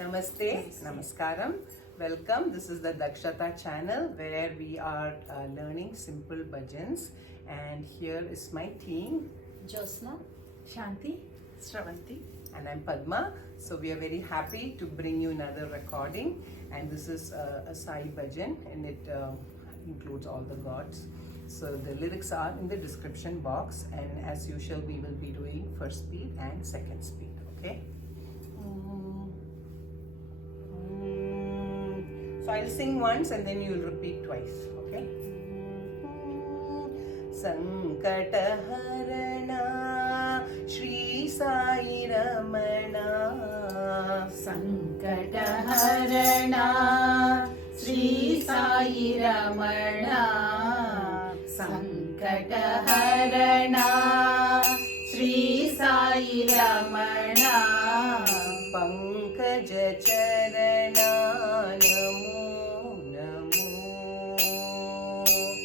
Namaste, Namaskaram. Welcome. This is the Dakshata channel where we are learning simple bhajans. And here is my team. Josna, Shanti, Sravanti. And I'm Padma. So we are very happy to bring you another recording. And this is a Sai bhajan and it includes all the gods. So the lyrics are in the description box. And as usual, we will be doing first speed and second speed. Okay? So I'll sing once and then you will repeat twice, okay? Sankataharana Shri Sai Ramana Sankataharana Sri Sai Ramana Sankataharana Sri Sai Ramana Pankaja Charana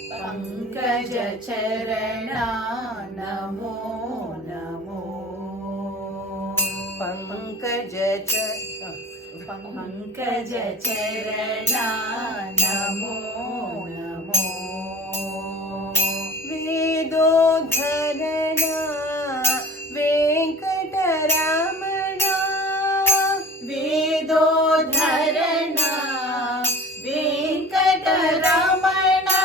Pankaja Charana Namo Namo Pankaja Charana Namo Namo Vedodharana Venkataramana Vedodharana Venkataramana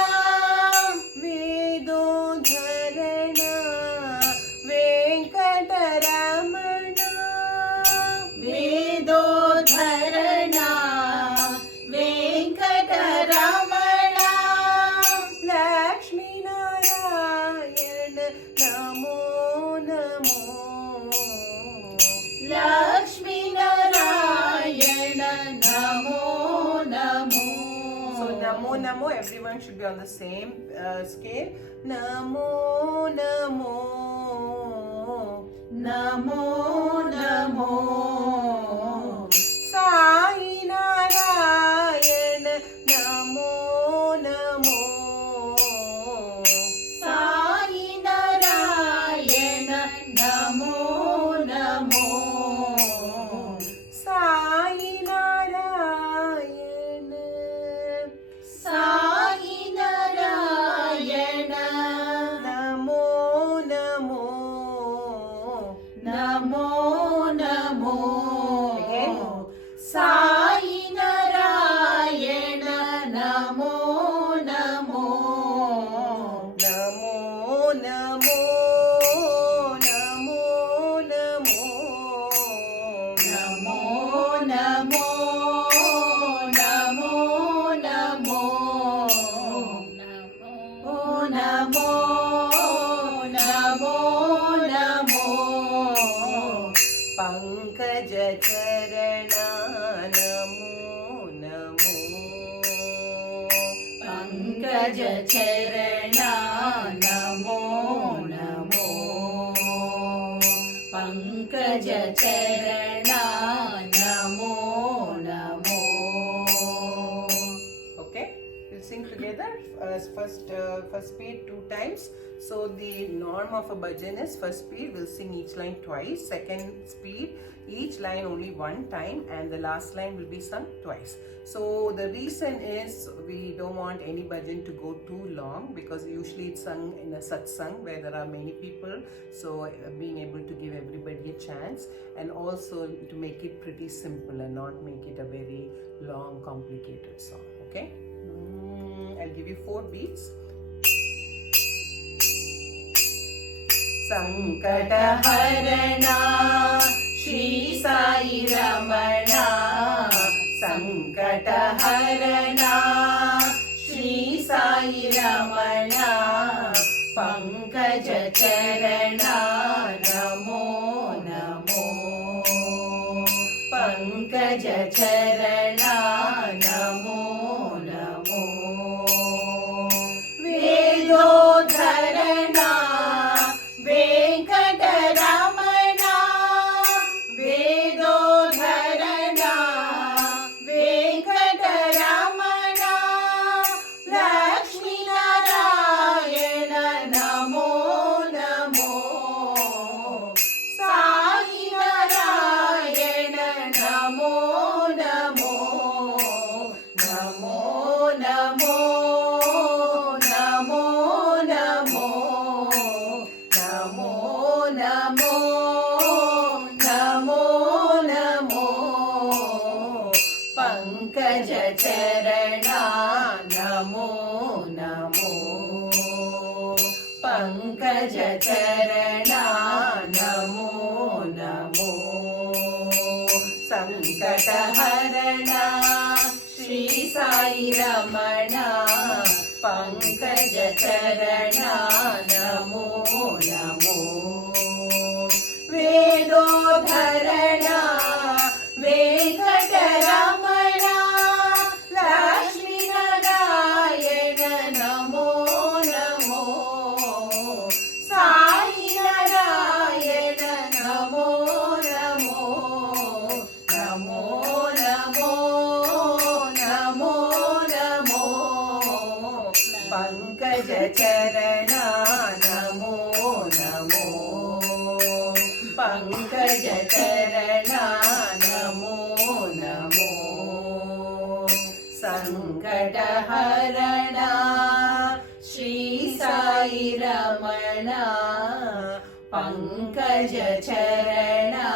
Vedodharana Venkataramana Vedodharana Venkataramana Lakshmi Narayana Namo Namo Lakshmi Narayana Namo Namo So Namo Namo, everyone should be on the same scale. Namo Namo Namo Namo Sai Narayana Namo Namo Sai Narayana Namo Namo Sai Narayana Sai Narayana Namo Namo Namo Namo Again. Sai Narayana Namo Namo Namo Namo Namo Namo Namo Namo Namo Namo Namo Namo Namo Pankaja Charana Namo Namo Pankaja Charana Namo Namo Pankaja Charana Namo Namo Okay, we'll sing together. First speed 2 times. So the norm of a bhajan is first speed we'll sing each line twice, second speed each line only 1 time, and the last line will be sung twice. So the reason is we don't want any bhajan to go too long because usually it's sung in a satsang where there are many people, so being able to give everybody a chance, and also to make it pretty simple and not make it a very long complicated song. Okay, I'll give you 4 beats. Sankataharana Shri Sai Ramana Sankataharana Shri Sai Ramana Pankaja Charana Namo Namo Pankaja Charana Namo Namo Vedodharana Venkataramana Vedodharana Venkataramana Lakshmi Narayana Namo Namo Sai Narayana Namo Pankaj चरणा नमो नमो पंकज चरणा नमो नमो संकटहरणा श्री साई रमणा पंकज चरणा नमो नमो वेदोधरणा वेंकटरमणा लक्ष्मीनारायण नमो नमो साई नारायण नमो नमो नमो नमो नमो नमो पंकज चरणा नमो नमो पंकज चरणा नमो नमो संकटहरणा श्री साई रमणा पंकज चरणा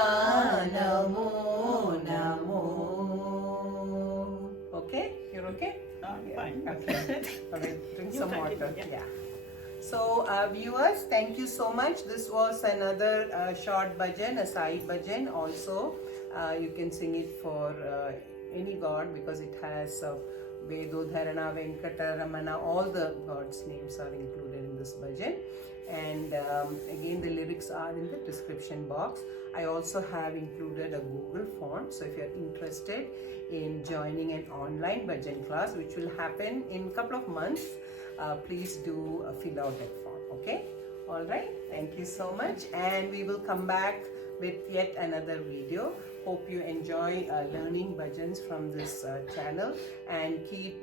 Namo Namo Okay, you're okay? Fine. Okay. All right, drink You some continue, water. yeah. So, viewers, thank you so much. This was another short bhajan, a side bhajan. Also, you can sing it for any god because it has Vedodharana, Venkataramana, all the gods' names are included in this bhajan. And again, the lyrics are in the description box. I also have included a Google form. So, if you're interested in joining an online bhajan class, which will happen in a couple of months, please do fill out that form. Okay, all right, thank you so much, and we will come back with yet another video. Hope you enjoy learning bhajans from this channel, and keep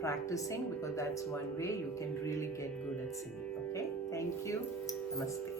practicing because that's one way you can really get good at singing. Okay, thank you. Namaste.